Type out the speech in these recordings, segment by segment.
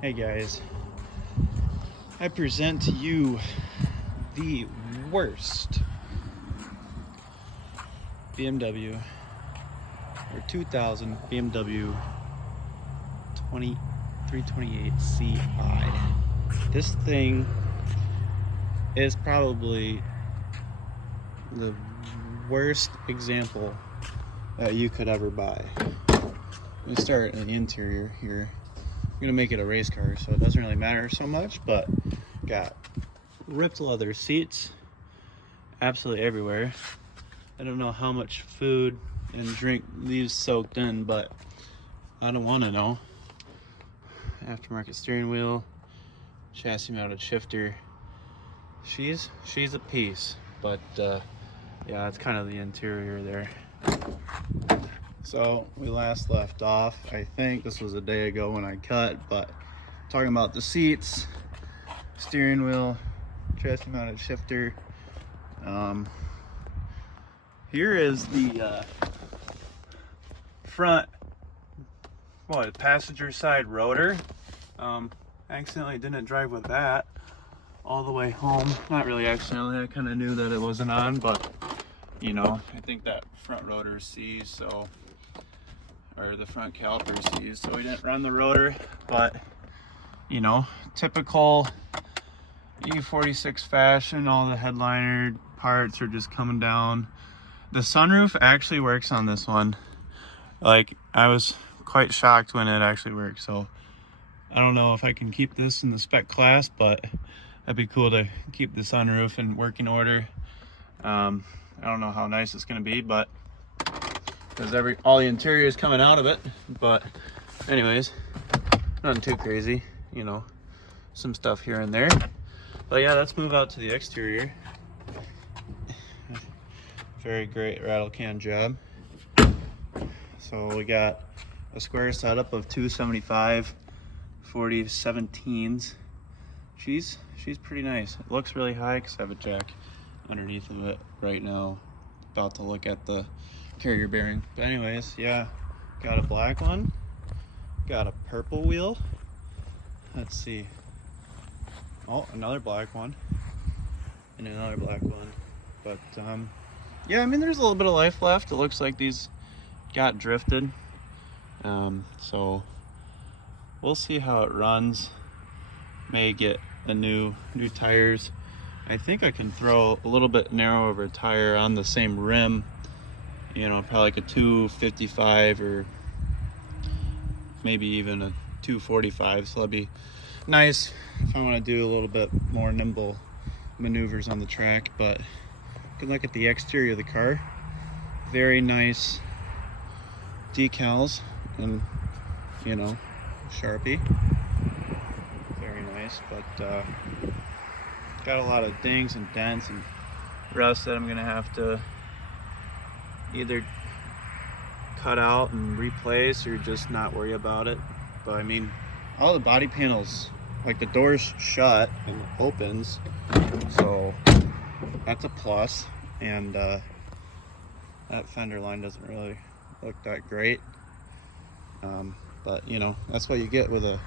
Hey guys, I present to you the worst BMW or 2000 BMW 328 Ci. This thing is probably the worst example that you could ever buy. Let me start in the interior here. I'm gonna make it a race car, so it doesn't really matter so much, but got ripped leather seats absolutely everywhere. I don't know how much food and drink these soaked in, but I don't want to know. Aftermarket steering wheel, chassis mounted shifter. She's a piece, but yeah, that's kind of the interior there. So we last left off, I think this was a day ago when I cut, but talking about the seats, steering wheel, chassis mounted shifter. Here is the front passenger side rotor. Accidentally didn't drive with that all the way home. Not really accidentally, I kind of knew that it wasn't on, but you know, I think that front rotor seized, so, or the front caliper seized, so we didn't run the rotor. But you know, typical E46 fashion, all the headliner parts are just coming down. The sunroof actually works on this one. Like, I was quite shocked when it actually worked, so I don't know if I can keep this in the spec class, but that'd be cool to keep the sunroof in working order. I don't know how nice it's gonna be, but because all the interior is coming out of it. But anyways, nothing too crazy, you know, some stuff here and there. But yeah, let's move out to the exterior. Very great rattle can job. So we got a square setup of 275 4017s. She's pretty nice. It looks really high because I have a jack underneath of it right now. About to look at the carrier bearing. But anyways, yeah, got a black one, got a purple wheel. Let's see. Oh, another black one and another black one. But yeah, I mean, there's a little bit of life left. It looks like these got drifted. So we'll see how it runs. May get the new tires. I think I can throw a little bit narrower of a tire on the same rim, you know, probably like a 255 or maybe even a 245. So that'd be nice if I want to do a little bit more nimble maneuvers on the track. But you can look at the exterior of the car. Very nice decals and, you know, Sharpie. Very nice, but got a lot of dings and dents and rust that I'm gonna have to either cut out and replace or just not worry about it. But I mean, all the body panels, like the door's shut and opens, so that's a plus. And that fender line doesn't really look that great, but you know, that's what you get with a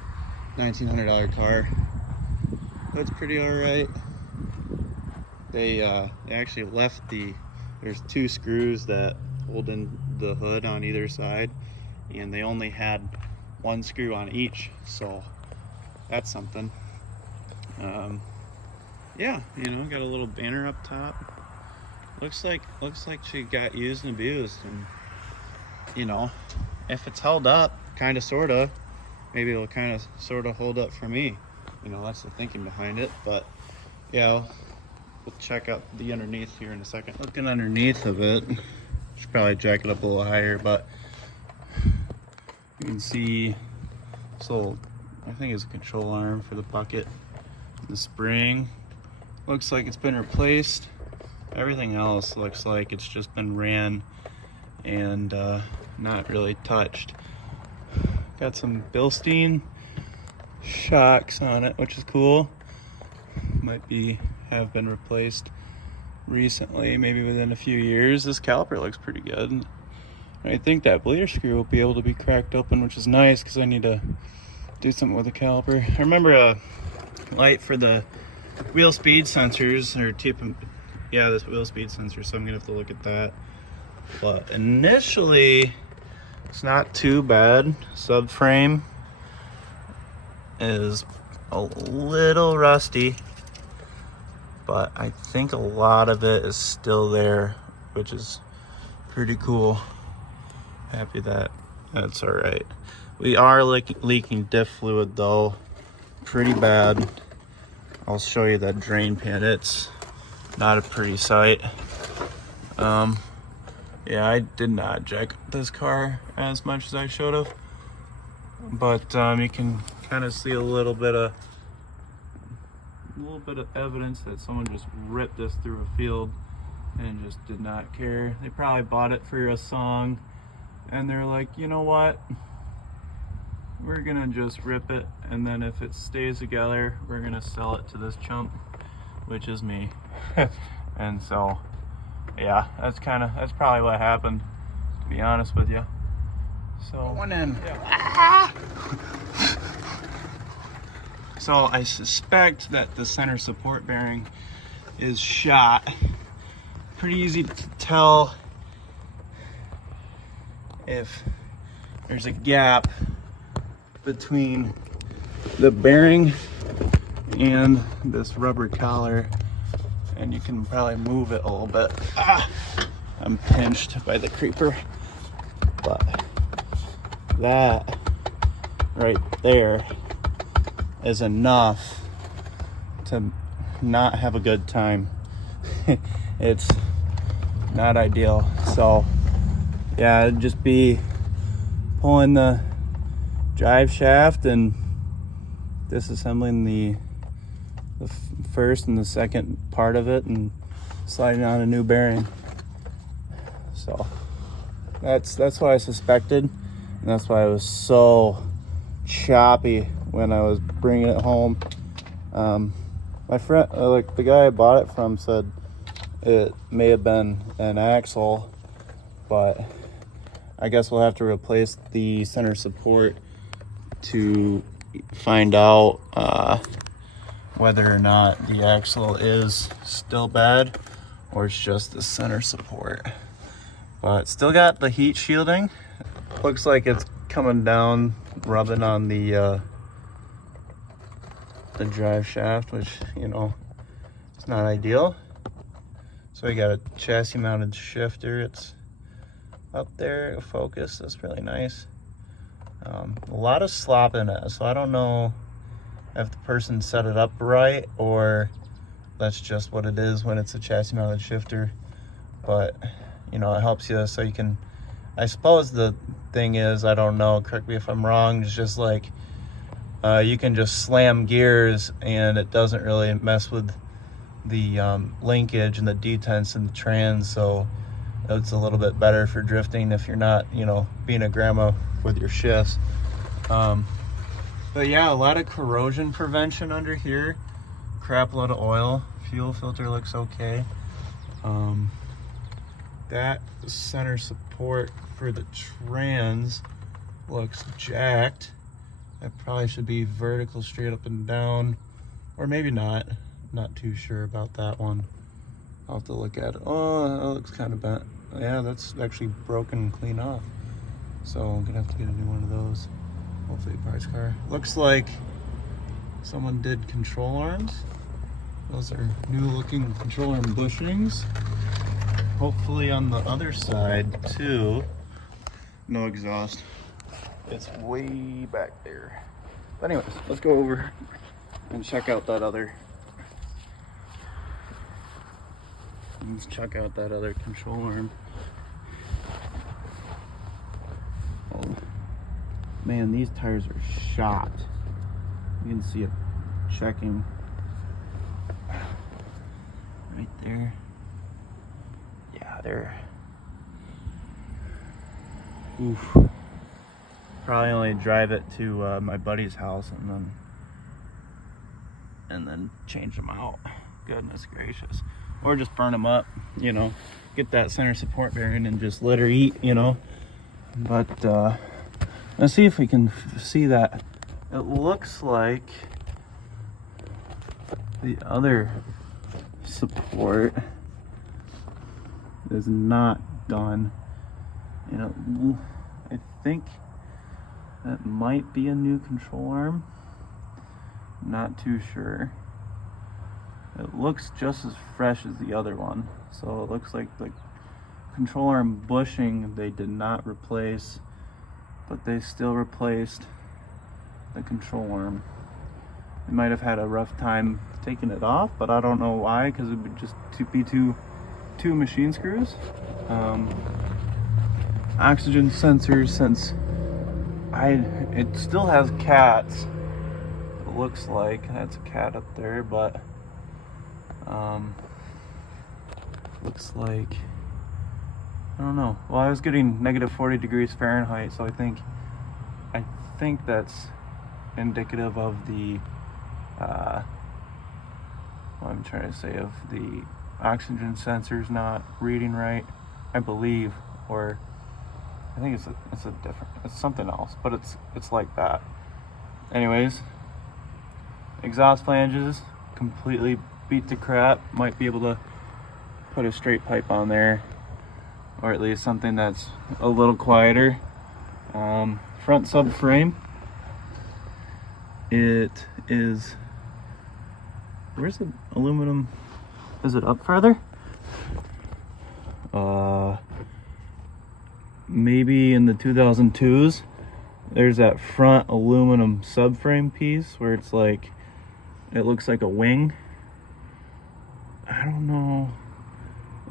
$1,900 car. That's pretty all right. They actually left there's two screws that hold in the hood on either side, and they only had one screw on each, so that's something. Yeah, you know, got a little banner up top. Looks like she got used and abused, and you know, if it's held up, kind of, sort of, maybe it'll kind of, sort of hold up for me. You know, that's the thinking behind it. But yeah, we'll check out the underneath here in a second. Looking underneath of it, should probably jack it up a little higher, but you can see this little, I think it's a control arm for the bucket. The spring looks like it's been replaced. Everything else looks like it's just been ran and not really touched. Got some Bilstein shocks on it, which is cool. Might have been replaced recently, maybe within a few years. This caliper looks pretty good. And I think that bleeder screw will be able to be cracked open, which is nice because I need to do something with the caliper. I remember a light for the wheel speed sensors, or this wheel speed sensor, so I'm gonna have to look at that. But initially, it's not too bad. Subframe is a little rusty, but I think a lot of it is still there, which is pretty cool. Happy that that's all right. We are leaking diff fluid though, pretty bad. I'll show you that drain pan. It's not a pretty sight. Yeah, I did not jack this car as much as I should have, but you can kind of see a little bit of evidence that someone just ripped this through a field and just did not care. They probably bought it for a song, and they're like, you know what? We're gonna just rip it, and then if it stays together, we're gonna sell it to this chump, which is me. And so, yeah, that's probably what happened, to be honest with you. So went in. Yeah. So I suspect that the center support bearing is shot. Pretty easy to tell if there's a gap between the bearing and this rubber collar, and you can probably move it a little bit. I'm pinched by the creeper, but that right there is enough to not have a good time. It's not ideal. So yeah, it'd just be pulling the drive shaft and disassembling the first and the second part of it and sliding on a new bearing. So that's what I suspected, and that's why I was so choppy when I was bringing it home. My friend, like the guy I bought it from, said it may have been an axle, but I guess we'll have to replace the center support to find out whether or not the axle is still bad or it's just the center support. But still got the heat shielding. Looks like it's coming down, rubbing on the drive shaft, which, you know, it's not ideal. So we got a chassis mounted shifter. It's up there, focus. That's really nice. A lot of slop in it, so I don't know if the person set it up right or that's just what it is when it's a chassis mounted shifter. But you know, it helps you so you can, I suppose the thing is, I don't know, correct me if I'm wrong, it's just like you can just slam gears and it doesn't really mess with the linkage and the detents and the trans, so it's a little bit better for drifting if you're not, you know, being a grandma with your shifts. But yeah, a lot of corrosion prevention under here. Crap load of oil. Fuel filter looks okay. That center support for the trans looks jacked. That probably should be vertical straight up and down, or maybe not. Not too sure about that one. I'll have to look at it. Oh, that looks kind of bent. Yeah, that's actually broken clean off. So I'm gonna have to get a new one of those. Hopefully parts car. Looks like someone did control arms. Those are new looking control arm bushings. Hopefully on the other side too. No exhaust. It's way back there. But anyways, let's go over and check out that other. Let's check out that other control arm. Oh man, these tires are shot. You can see it checking right there. Yeah, they're, oof. Probably only drive it to my buddy's house and then change them out. Goodness gracious. Or just burn them up, you know, get that center support bearing and just let her eat, you know. But let's see if we can see that it looks like the other support is not done. And I think that might be a new control arm. Not too sure. It looks just as fresh as the other one. So it looks like the control arm bushing they did not replace, but they still replaced the control arm. They might have had a rough time taking it off, but I don't know why, because it would just be two machine screws. Oxygen sensors, since it still has cats. It looks like that's a cat up there, but looks like, I don't know. Well, I was getting negative 40 degrees Fahrenheit, so I think that's indicative of the what I'm trying to say, of the oxygen sensors not reading right, I believe, or I think it's something else, but it's like that. Anyways, exhaust flanges completely beat to crap. Might be able to put a straight pipe on there, or at least something that's a little quieter. Front subframe, it is, where's the aluminum? Is it up further? Maybe in the 2002s, there's that front aluminum subframe piece where it's like, it looks like a wing. I don't know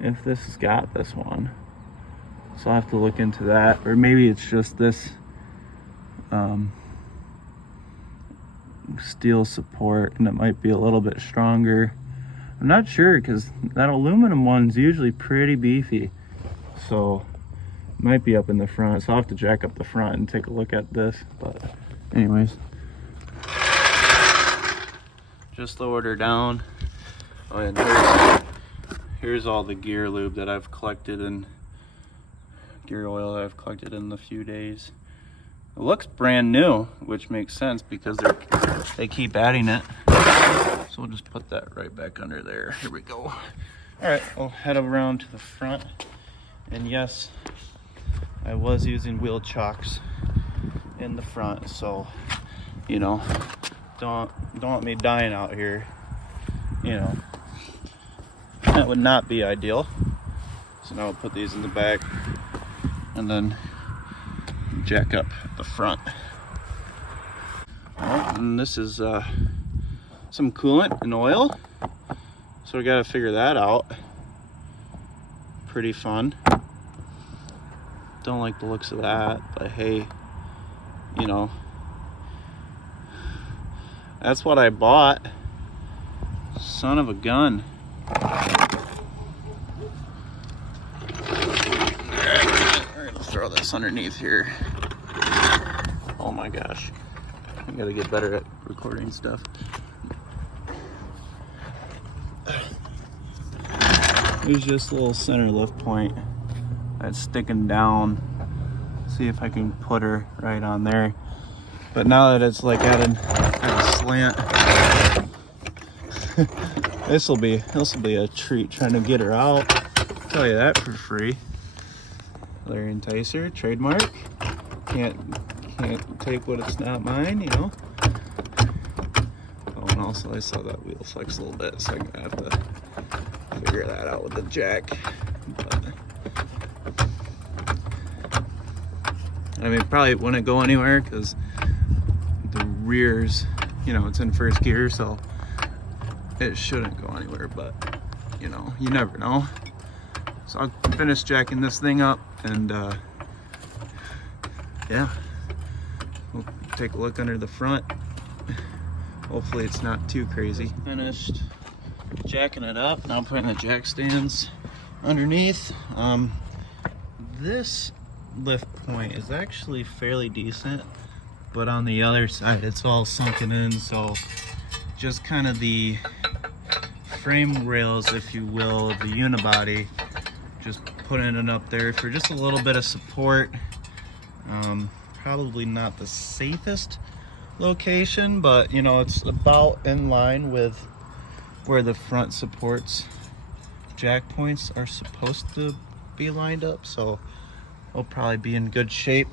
if this has got this one, so I'll have to look into that, or maybe it's just this steel support and it might be a little bit stronger. I'm not sure, because that aluminum one's usually pretty beefy, so it might be up in the front, so I'll have to jack up the front and take a look at this. But anyways, just lowered her down. Oh, and here's all the gear lube that I've collected, and gear oil that I've collected in a few days. It looks brand new, which makes sense because they keep adding it. So we'll just put that right back under there. Here we go. All right, we'll head around to the front. And yes, I was using wheel chocks in the front, so you know, don't want me dying out here. You know, that would not be ideal. So now we'll put these in the back and then jack up the front. Well, and this is some coolant and oil, so we got to figure that out. Pretty fun. Don't like the looks of that, but hey, you know, that's what I bought. Son of a gun. We're gonna throw this underneath here. Oh my gosh, I gotta get better at recording stuff. There's just a little center lift point that's sticking down. See if I can put her right on there. But now that it's like at a slant, this will be a treat trying to get her out. Tell you that for free. Larry Enticer, trademark. Can't take what it's not mine, you know. Oh, and also I saw that wheel flex a little bit, so I'm gonna have to figure that out with the jack. But I mean, probably wouldn't go anywhere because the rear's, you know, it's in first gear, so it shouldn't go anywhere, but you know, you never know. So I'll finish jacking this thing up, and yeah, we'll take a look under the front. Hopefully it's not too crazy. Finished jacking it up. Now I'm putting the jack stands underneath. This lift point is actually fairly decent, but on the other side it's all sunken in, so just kind of the frame rails, if you will, of the unibody, just putting it up there for just a little bit of support. Probably not the safest location, but you know, it's about in line with where the front supports jack points are supposed to be lined up, so it'll probably be in good shape.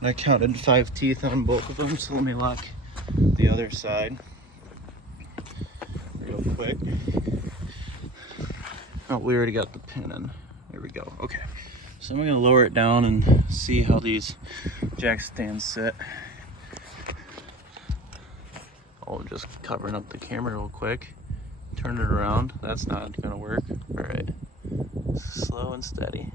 And I counted 5 teeth on both of them, so let me lock the other side real quick. Oh, we already got the pin in. There we go. Okay, so I'm gonna lower it down and see how these jack stands sit. Oh, just covering up the camera real quick. Turn it around. That's not gonna work. All right, slow and steady.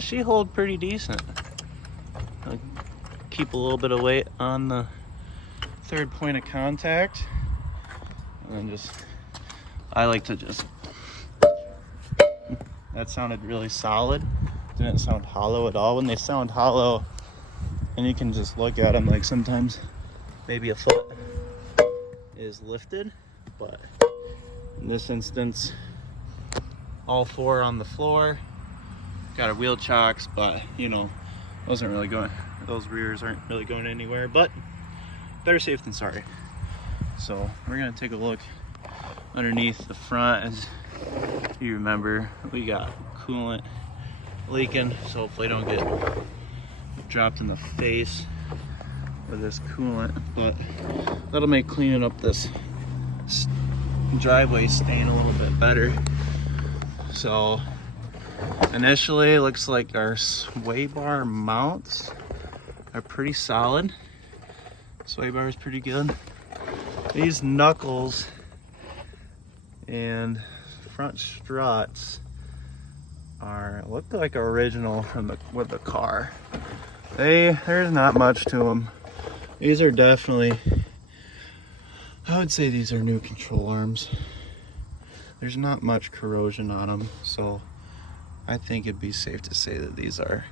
She hold pretty decent. I'll keep a little bit of weight on the 3rd point of contact, and then I like to just, that sounded really solid. Didn't sound hollow at all. When they sound hollow and you can just look at them, like sometimes maybe a foot is lifted, but in this instance, all 4 on the floor. Got our wheel chocks, but you know, those rears aren't really going anywhere, but better safe than sorry. So we're gonna take a look underneath the front. As you remember, we got coolant leaking, so hopefully I don't get dropped in the face with this coolant, but that'll make cleaning up this driveway stain a little bit better. So initially, it looks like our sway bar mounts are pretty solid. Sway bar is pretty good. These knuckles and front struts look like original from with the car. There's not much to them. These are definitely, I would say these are new control arms. There's not much corrosion on them, so I think it'd be safe to say that these are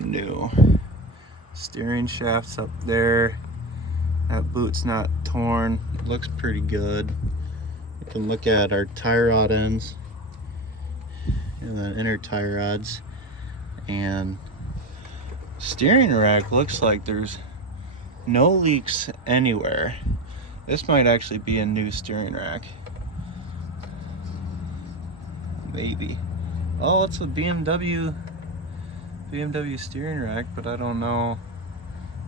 new. Steering shaft's up there. That boot's not torn. It looks pretty good. You can look at our tie rod ends and then inner tie rods. And steering rack looks like there's no leaks anywhere. This might actually be a new steering rack. Maybe. Oh, it's a BMW steering rack, but I don't know.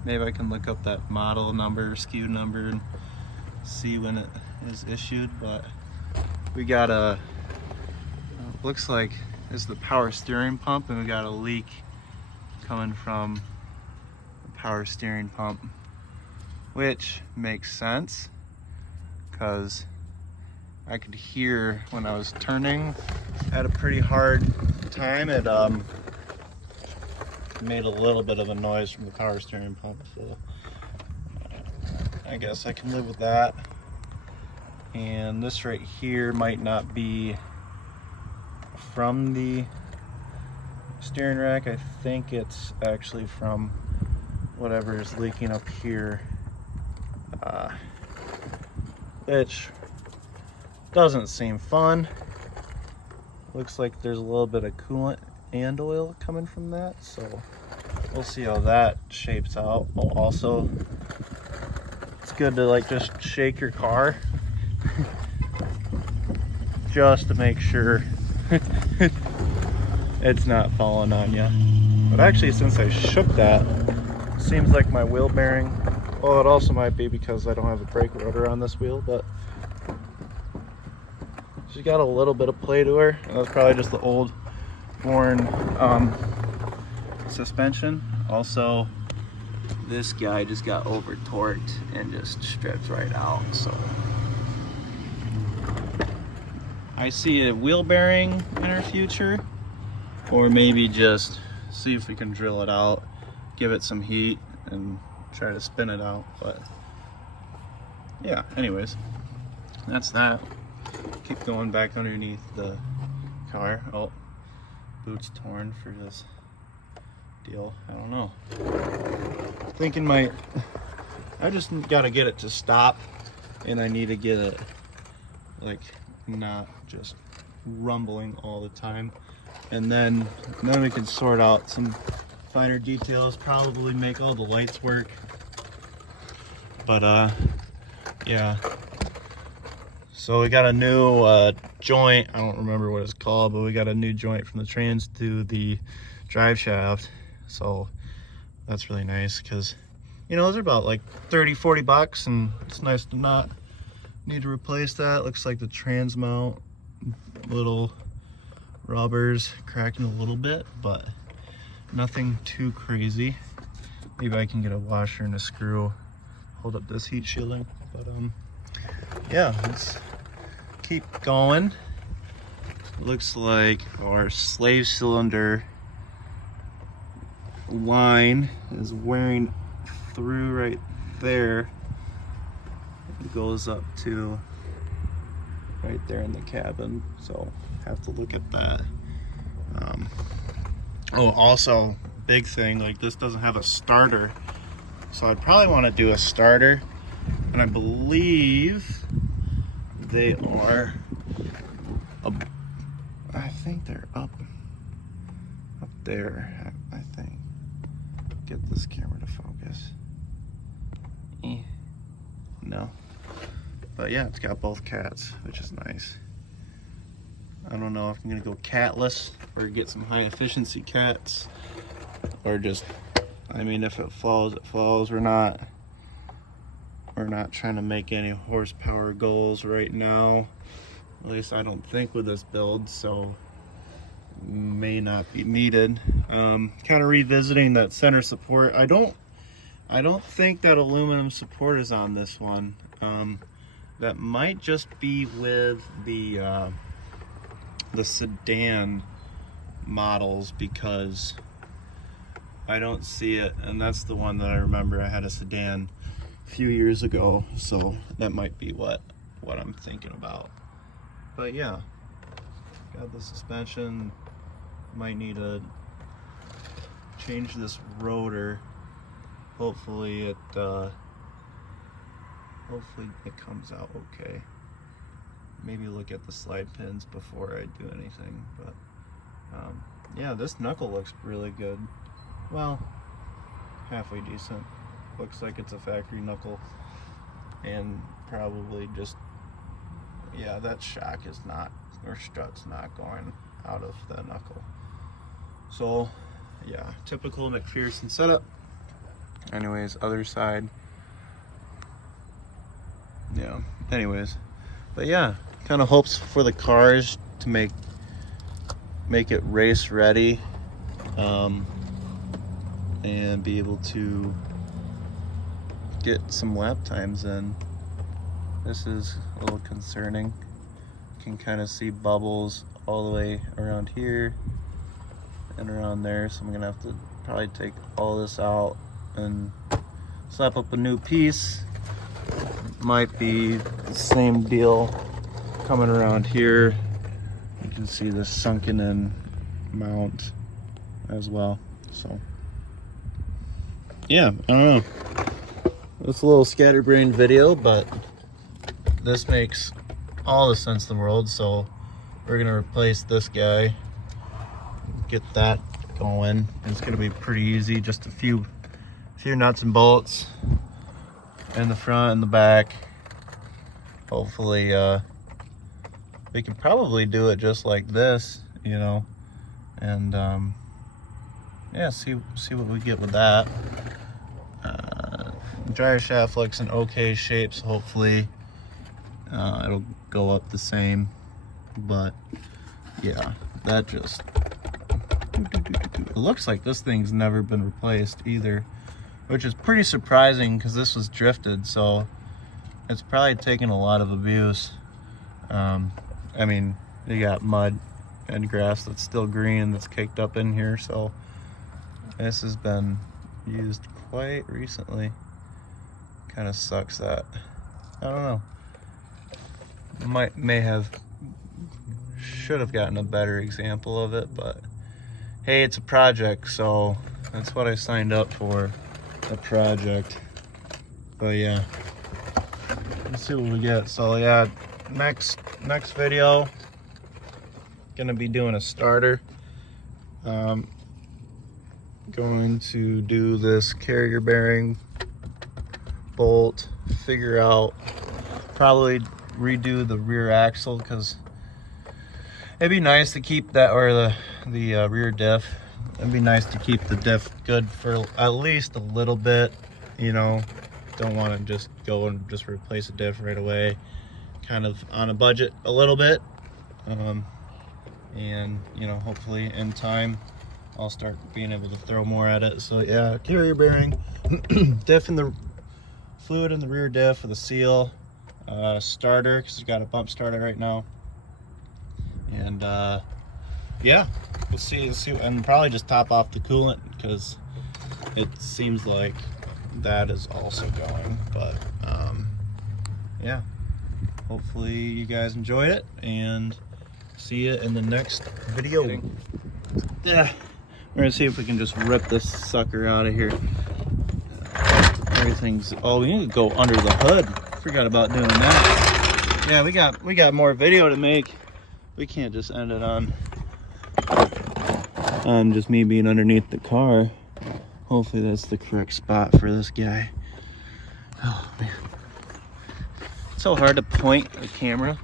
Maybe I can look up that model number, SKU number, and see when it is issued. But we got looks like this is the power steering pump, and we got a leak coming from the power steering pump, which makes sense because I could hear when I was turning at a pretty hard time, it made a little bit of a noise from the power steering pump, so I guess I can live with that. And this right here might not be from the steering rack. I think it's actually from whatever is leaking up here, which doesn't seem fun. Looks like there's a little bit of coolant and oil coming from that, so we'll see how that shapes out. Oh, also, it's good to like just shake your car just to make sure it's not falling on you. But actually, since I shook that, it seems like my wheel bearing, well, it also might be because I don't have a brake rotor on this wheel, but she's got a little bit of play to her. That's probably just the old worn suspension. Also, this guy just got over torqued and just stripped right out, so I see a wheel bearing in our future, or maybe just see if we can drill it out, give it some heat and try to spin it out. But yeah, anyways, that's that. Keep going back underneath the car. Oh, boot's torn for this deal. I don't know. Thinking I just gotta get it to stop, and I need to get it like not just rumbling all the time. And then we can sort out some finer details, probably make all the lights work. But yeah. So we got a new joint. I don't remember what it's called, but we got a new joint from the trans to the drive shaft. So that's really nice because, you know, those are about like 30-40 bucks, and it's nice to not need to replace that. Looks like the trans mount, little rubbers cracking a little bit, but nothing too crazy. Maybe I can get a washer and a screw, hold up this heat shielding. But yeah, let's keep going. Looks like our slave cylinder line is wearing through right there. It goes up to right there in the cabin, so have to look at that. Oh, also big thing, like this doesn't have a starter, so I'd probably want to do a starter, and I believe they are I think they're up there. I think. Get this camera to focus. No. But yeah, it's got both cats, which is nice. I don't know if I'm gonna go catless or get some high efficiency cats, or just, I mean, if it falls, it falls. We're not trying to make any horsepower goals right now. At least I don't think with this build, so may not be needed. Kind of revisiting that center support. I don't think that aluminum support is on this one. That might just be with the sedan models, because I don't see it, and that's the one that I remember. I had a sedan a few years ago, so that might be what I'm thinking about. But yeah, got the suspension. Might need to change this rotor. Hopefully it comes out okay. Maybe look at the slide pins before I do anything. But yeah, this knuckle looks really good. Well, halfway decent. Looks like it's a factory knuckle, and probably just, yeah, that shock is not, or strut's not going out of the knuckle. So yeah, typical McPherson setup. Anyways, other side. Yeah, anyways, but yeah, kind of hopes for the cars to make it race ready, and be able to get some lap times in. This is a little concerning. You can kind of see bubbles all the way around here and around there, so I'm gonna have to probably take all this out and slap up a new piece. Might be the same deal coming around here. You can see the sunken in mount as well. So yeah, I don't know. It's a little scatterbrained video, but this makes all the sense in the world. So we're gonna replace this guy, get that going. It's gonna be pretty easy, just a few nuts and bolts in the front and the back. Hopefully we can probably do it just like this, you know, and yeah, see what we get with that. Dryer shaft looks in okay shape, so hopefully it'll go up the same. But yeah, that just, it looks like this thing's never been replaced either, which is pretty surprising because this was drifted, so it's probably taken a lot of abuse. I mean, you got mud and grass that's still green that's caked up in here, so this has been used quite recently. Kind of sucks that, I don't know, should have gotten a better example of it, but hey, it's a project, so that's what I signed up for, a project. But yeah, let's see what we get. So yeah, next video, gonna be doing a starter. Going to do this carrier bearing bolt, figure out, probably redo the rear axle, because it'd be nice to keep that, or the rear diff. It'd be nice to keep the diff good for at least a little bit, you know. Don't want to just go and just replace a diff right away. Kind of on a budget a little bit. And you know, hopefully in time I'll start being able to throw more at it. So yeah, carrier bearing, diff in the fluid in the rear diff with a seal, starter, because it's got a bump starter right now. And yeah, we'll see, and probably just top off the coolant, because it seems like that is also going. But yeah, hopefully you guys enjoy it, and see you in the next video. Yeah, we're gonna see if we can just rip this sucker out of here. Everything's, oh, we need to go under the hood. Forgot about doing that. Yeah, we got more video to make. We can't just end it on just me being underneath the car. Hopefully that's the correct spot for this guy. Oh man, it's so hard to point a camera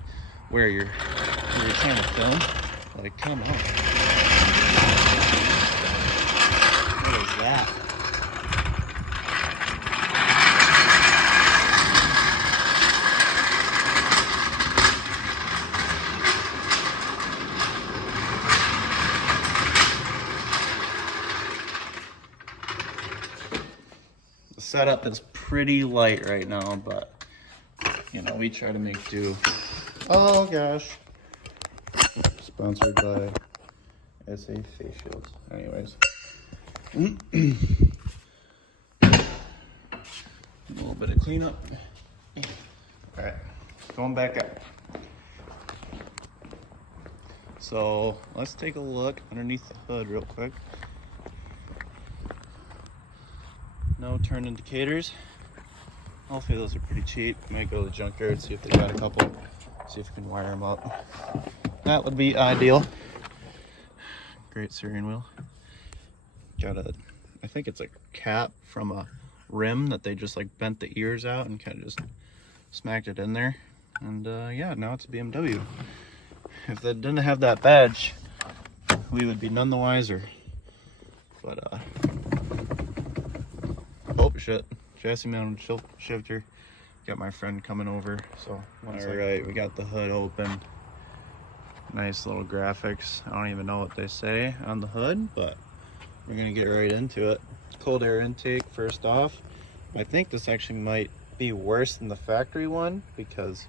where you're trying to film. Like, come on. What is that? The setup is pretty light right now, but you know, we try to make do. Oh gosh. Sponsored by SA Face Shields. Anyways. A little bit of cleanup. Alright, going back up. So let's take a look underneath the hood real quick. No turn indicators. Hopefully those are pretty cheap. Might go to the junkyard, see if they got a couple. See if we can wire them up. That would be ideal. Great steering wheel. Got a, I think it's a cap from a rim that they just like bent the ears out and kind of just smacked it in there. And yeah, now it's a BMW. If they didn't have that badge, we would be none the wiser. But oh shit, chassis mounted shifter. Got my friend coming over, so all right, we got the hood open. Nice little graphics. I don't even know what they say on the hood, but we're gonna get right into it. Cold air intake first off. I think this actually might be worse than the factory one, because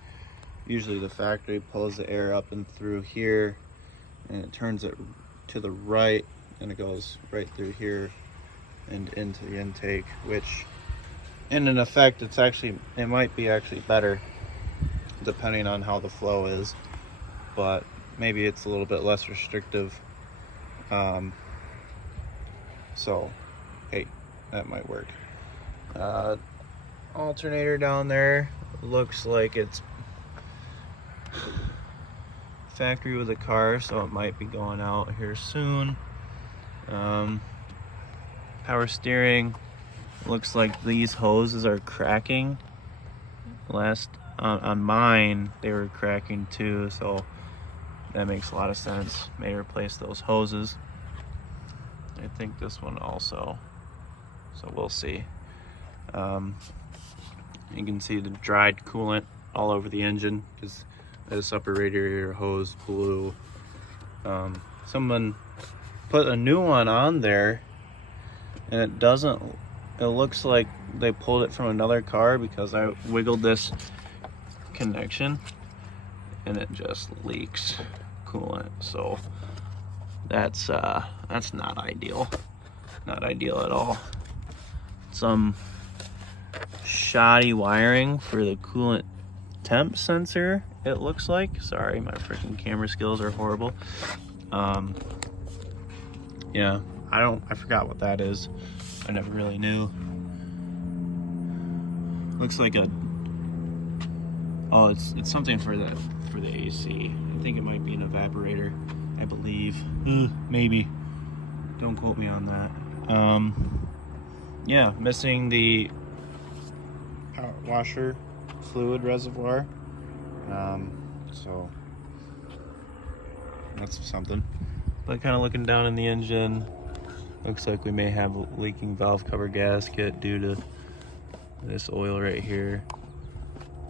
usually the factory pulls the air up and through here, and it turns it to the right, and it goes right through here and into the intake, which in an effect it might be actually better depending on how the flow is, but maybe it's a little bit less restrictive. So hey, that might work. Alternator down there looks like it's factory with a car, so it might be going out here soon. Power steering, looks like these hoses are cracking. Last on mine they were cracking too, so that makes a lot of sense. May replace those hoses. I think this one also, so we'll see. You can see the dried coolant all over the engine because this upper radiator hose blew. Someone put a new one on there and it doesn't, it looks like they pulled it from another car, because I wiggled this connection and it just leaks coolant. So that's not ideal. Not ideal at all. Some shoddy wiring for the coolant temp sensor, it looks like. Sorry, my freaking camera skills are horrible. Yeah, I forgot what that is. I never really knew. Looks like a, oh, it's something for the AC. I think it might be an evaporator. I believe. Maybe. Don't quote me on that. Yeah, missing the power washer fluid reservoir. So that's something. But kind of looking down in the engine, looks like we may have a leaking valve cover gasket due to this oil right here.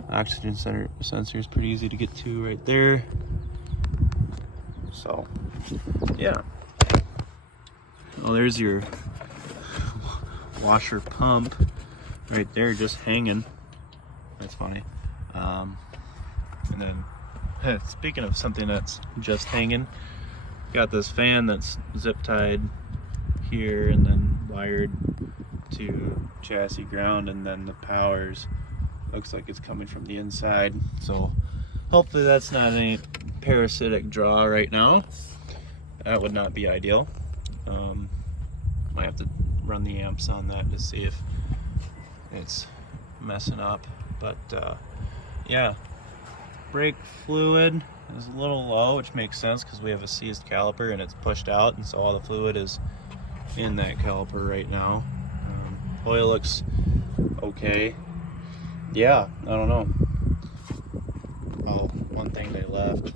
Oxygen sensor is pretty easy to get to right there. So, yeah. Oh, there's your washer pump right there, just hanging. That's funny. And then, speaking of something that's just hanging, got this fan that's zip tied here and then wired to chassis ground, and then the powers looks like it's coming from the inside. So hopefully that's not any parasitic draw right now. That would not be ideal. Might have to run the amps on that to see if it's messing up. But yeah, brake fluid is a little low, which makes sense because we have a seized caliper and it's pushed out, and so all the fluid is in that caliper right now. Oil looks okay. Yeah, I don't know. Oh, one thing they left.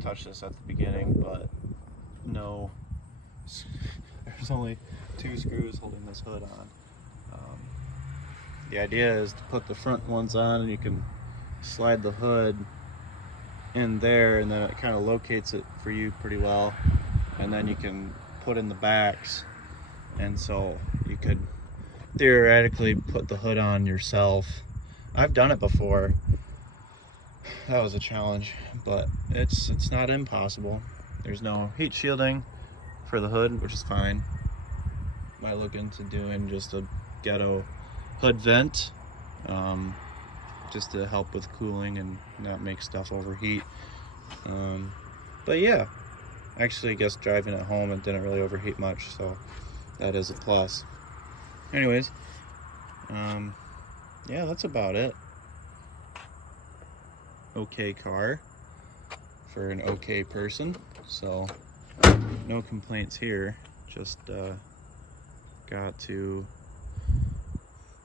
Touched this at the beginning, but no. There's only 2 screws holding this hood on. The idea is to put the front ones on, and you can slide the hood in there, and then it kind of locates it for you pretty well, and then you can put in the backs, and so you could theoretically put the hood on yourself. I've done it before. That was a challenge, but it's not impossible. There's no heat shielding for the hood, which is fine. Might look into doing just a ghetto hood vent, just to help with cooling and not make stuff overheat. But yeah, actually, I guess driving at home, it didn't really overheat much, so that is a plus. Anyways, yeah, that's about it. Okay car for an okay person, so no complaints here. Just got to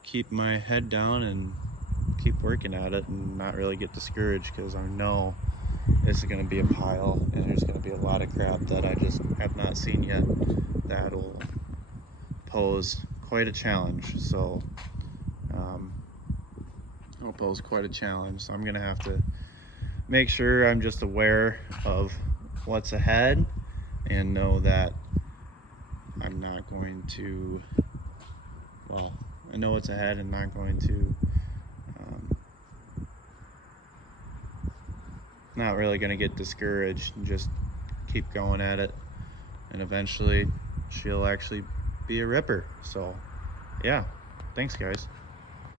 keep my head down and keep working at it and not really get discouraged, because I know this is going to be a pile and there's going to be a lot of crap that I just have not seen yet that'll pose quite a challenge. So it'll pose quite a challenge, so I'm going to have to make sure I'm just aware of what's ahead and know that I'm not going to, well, I know what's ahead and not going to, not really going to get discouraged and just keep going at it, and eventually she'll actually be a ripper. So yeah, thanks guys.